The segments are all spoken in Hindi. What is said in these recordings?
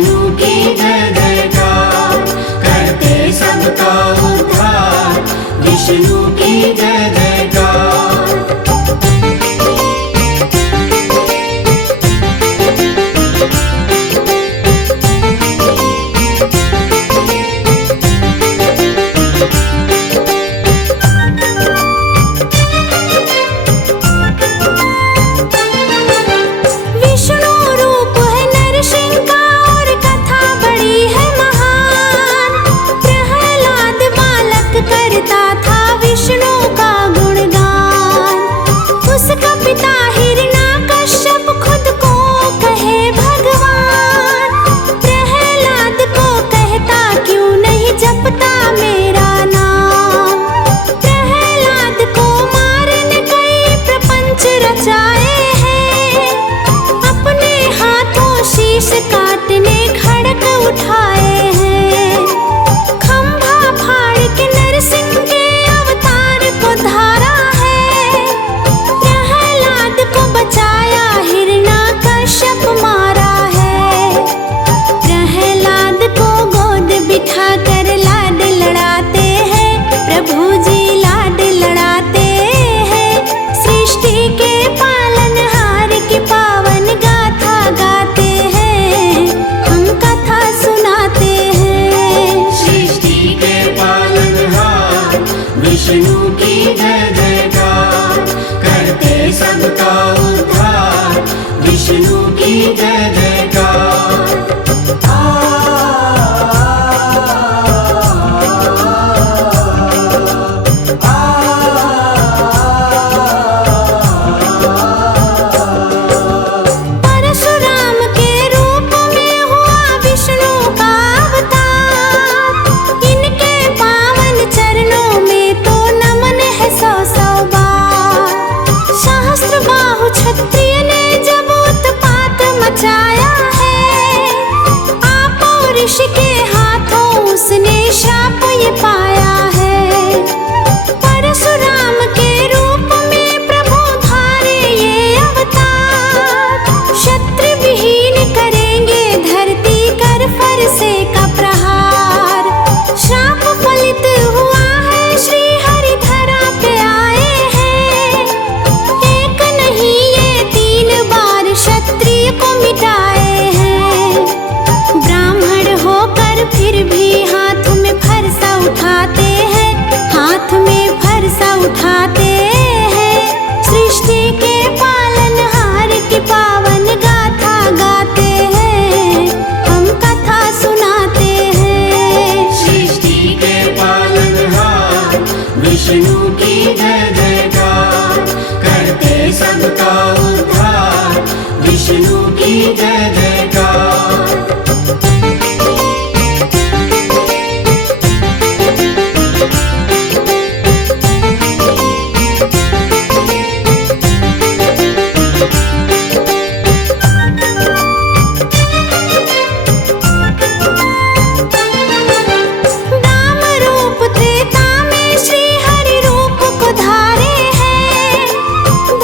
विष्णु की जय जयकार, करते सबका उद्धार, विष्णु की जय जयकार। काटने खड़क उठाए हैं, खंभा फाड़ के नरसिंह के अवतार को धारा है। प्रहलाद को बचाया हिरण्याकश्यप मारा है। प्रहलाद को गोद बिठा कर लाड लड़ाते हैं, प्रभु जी लाड लड़ाते हैं। सृष्टि के पालनहार की पावन गाथा गाते हैं, हम कथा सुनाते हैं। सृष्टि के पालनहार विष्णु की जय जयकार, करते सबका उद्धार, विष्णु की जय जयकार। क्षत्रिय ने जब उत्पात मचाया है, आप ऋषि के हाथों उसने शाप ये पाया है। परशुराम के रूप में प्रभु धारे ये अवतार, क्षत्रिय विहीन करेंगे धरती कर फरसे का प्रहार। शाप फलित हुआ है, श्री हरि धरा पे आए हैं। एक नहीं ये 3 बार क्षत्रिय को मिटाए हैं। ब्राह्मण होकर फिर भी हाथ में फरसा उठाते हैं, हाथ में फरसा उठाते हैं। सृष्टि के पालनहार की पावन गाथा गाते हैं, हम कथा सुनाते हैं। सृष्टि के पालनहार विष्णु की जय जयकार, करते सबका उद्धार, विष्णु की जय जयकार। राम रूप त्रेता में श्री हरि रूप को धारे हैं।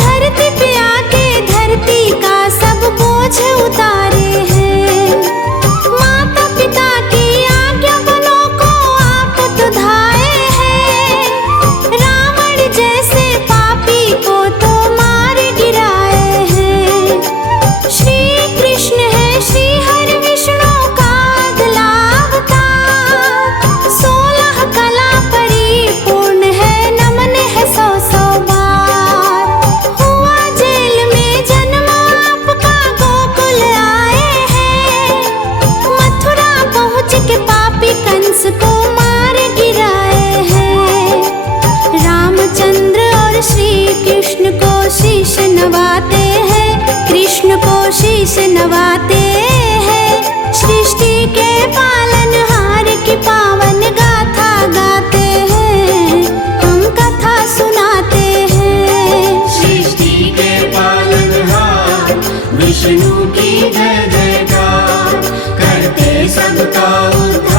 धरती पे आके धरती का सब बोझ उतारे हैं। माता पिता की आज्ञा बलों को आप तो धाए हैं। रावण जैसे पापी को तो मार गिराए हैं। श्री कृष्ण है श्री हरि विष्णु का अगला अवतार। 16 कला परिपूर्ण है, नमन है 100 बार। हुआ जेल में जन्म आपका, गोकुल आए हैं। मथुरा पहुँच के पापी कंस को मार गिराए हैं। रामचंद्र और श्री कृष्ण को शीश नवाते हैं, कृष्ण को शीश नवाते हैं। सृष्टि के पालनहार की पावन गाथा गाते हैं, हम कथा सुनाते हैं। सृष्टि के पालनहार विष्णु की जय जयकार, करते सबका उद्धार,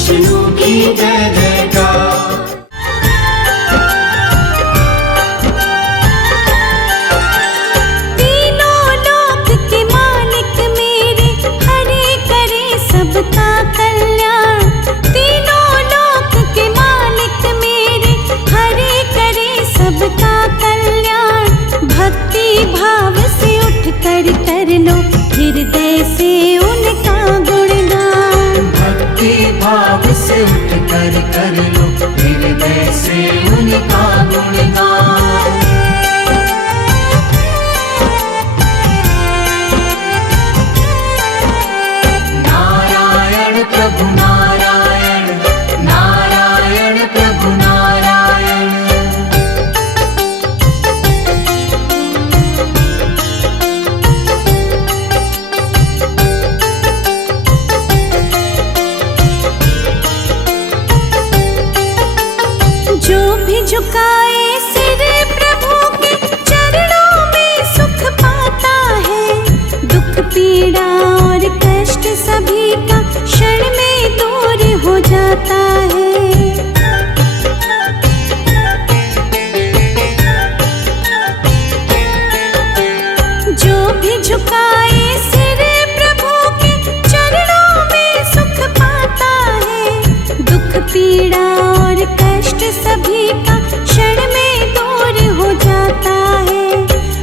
विष्णु की जय जयकार। तीनों लोक के मालिक मेरे हरे करे सबका कल्याण। तीनों लोक के मालिक मेरे हरे करे सबका कल्याण। भक्ति भाव से उठ कर लो हृदय से उनका गुणगान। भक्ति भाव से उठ कर लो हृदय से उनका गुणगान। नारायण प्रभु नारायण, नारायण प्रभु नारायण। जो भी झुकाए सिर प्रभु के चरणों में सुख पाता है। दुख पीड़ा और कष्ट सभी का क्षण में दूर हो जाता है। जो भी झुकाए सिर प्रभु के चरणों में सुख पाता है। दुख पीड़ा और कष्ट सभी का क्षण में दूर हो जाता है।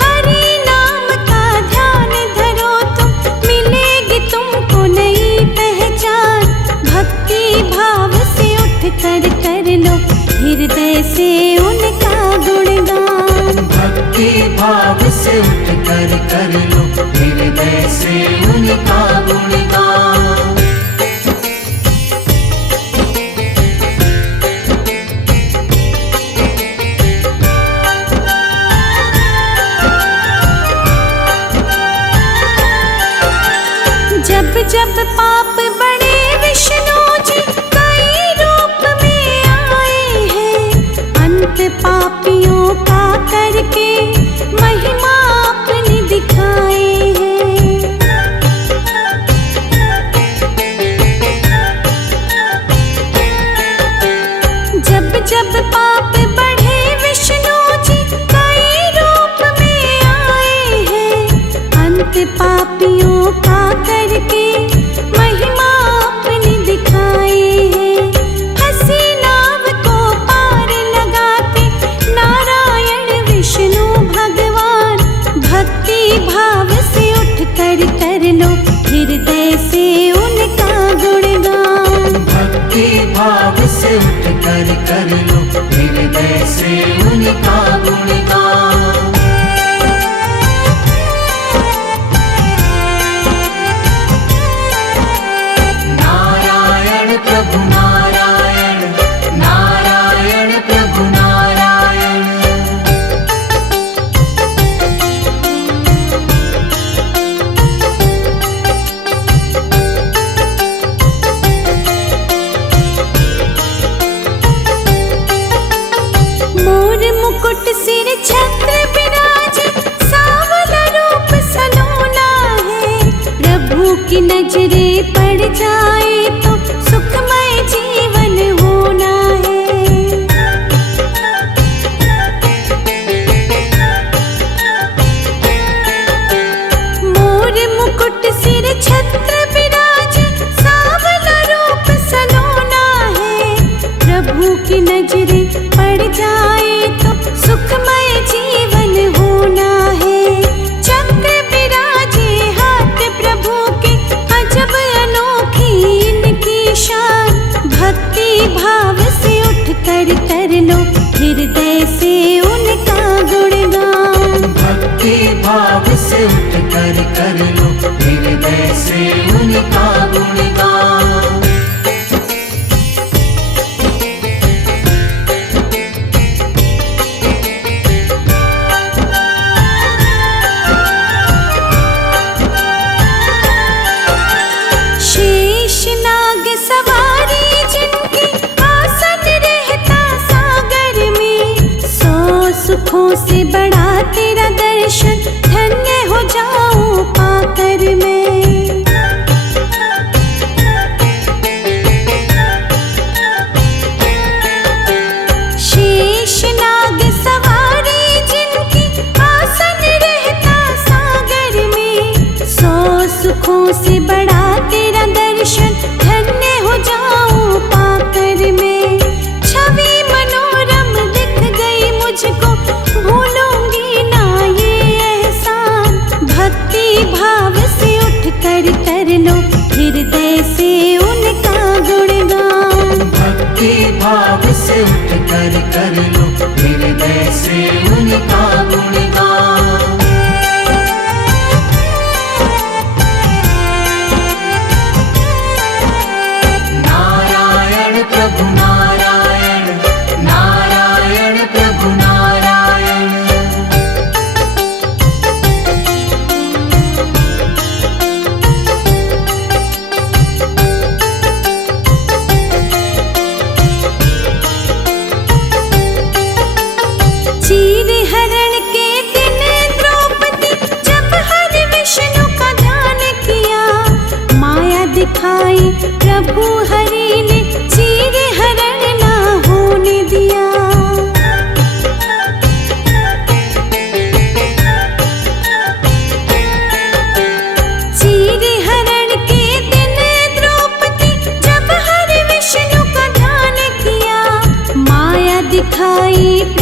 हरि नाम का ध्यान धरो तुम, मिलेगी तुमको नई पहचान। भक्ति भाव से उठ कर लो हृदय से उनका गुणगान। भक्ति भाव से उठ कर लो हृदय से उनका गुणगान। जब जब पाप बड़े विष्णु जी कई रूप में आए हैं। अंत पापियों का करके महिमा अपनी दिखाए हैं। जब जब पाप बढ़े विष्णु जी कई रूप में आए हैं। अंत पापियों का करके महिमा अपनी दिखाए हैं। हंसी नाव को पार लगाते नारायण विष्णु भगवान। भक्ति भाव से उठ कर लो हृदय से उनका गुणगान। भक्ति भाव से उठ कर लो हृदय से उनका गुणगान। नारायण प्रभु नारायण, नारायण प्रभु नारायण। मोर मुकुट सिर छत्र विराजे, सांवला रूप सलोना है। प्रभु की नजरे पड़ जाए तो सुखमय जीवन होना है। मोर मुकुट सिर छत्र विराजे, सांवला रूप सलोना है। प्रभु की नजरे पड़ जाए तो सुखमय जीवन होना है। चक्र विराजे हाथ प्रभु के, अजब अनोखी इनकी शान। भक्ति भाव से उठ कर लो हृदय से उनका गुणगान। भक्ति भाव से उठ कर लो हृदय से उनका गुणगान। सुखों से बड़ा तेरा दर्शन, धन्य हो जाऊं पाकर मैं। दिखाई